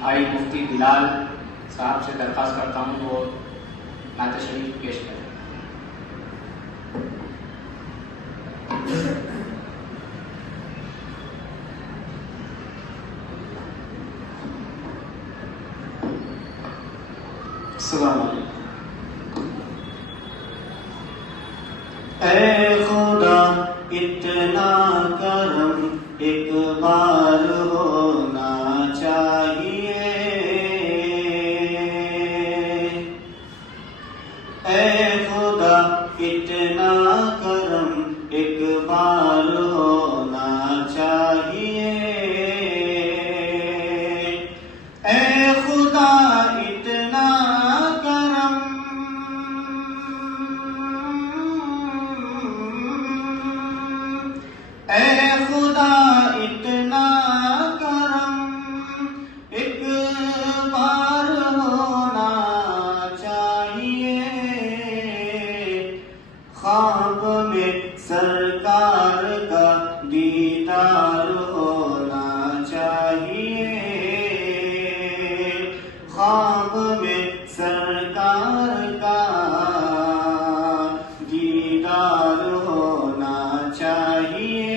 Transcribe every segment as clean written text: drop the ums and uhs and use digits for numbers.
بھائی مفتی بلال صاحب سے درخواست کرتا ہوں وہ نعت شریف پیش کریں۔ السلام علیکم۔ اے خدا اتنا کرم ایک بار ہونا چاہیے، اے خدا اتنا کرم ایک بار ہونا چاہیے، اے خدا اتنا کرم، اے خدا اتنا کرم ایک بار ہونا چاہیے، خواب میں سرکار کا دیدار ہونا چاہیے، خواب میں سرکار کا دیدار ہونا چاہیے،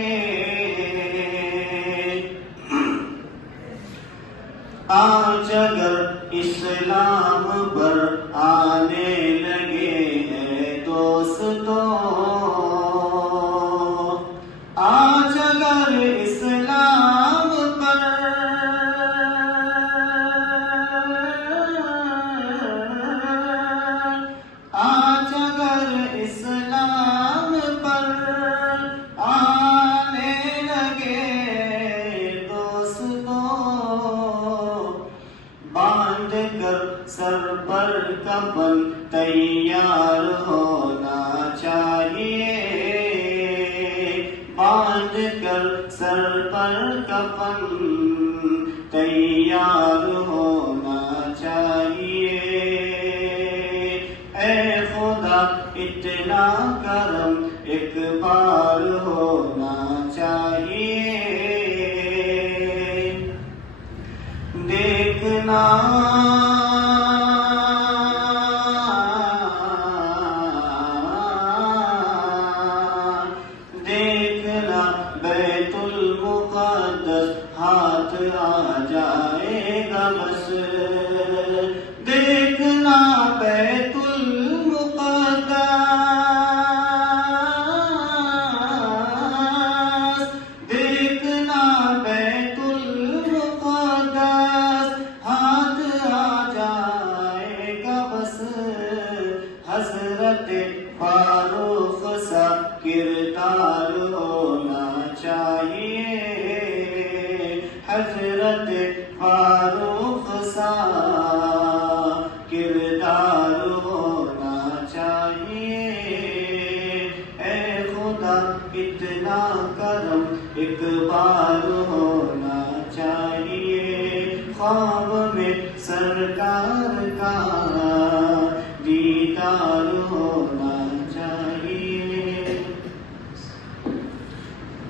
آج اگر اسلام پر آنے لگے ہیں دوستوں، آج اگر اسلام پر، آج اگر اسلام پر آنے لگے دوستوں، باندھ کر سر پر کفن تیار ہونا چاہیے، باندھ کر سر پر کفن تیار ہونا چاہیے، اے خدا اتنا کرم ایک بار ہونا چاہیے، دیکھنا دیکھنا بیت المقدس ہاتھ آ جائے گا بس، دیکھنا بیت المقدس، دیکھنا بیت المقدس ہاتھ آ جائے گا بس، حضرت فاروق سا کردار ہونا چاہیے، حضرت فاروق سا کردار ہونا چاہیے، اے خدا اتنا کرم ایک بار ہونا چاہیے، خواب میں سرکار کا دیدار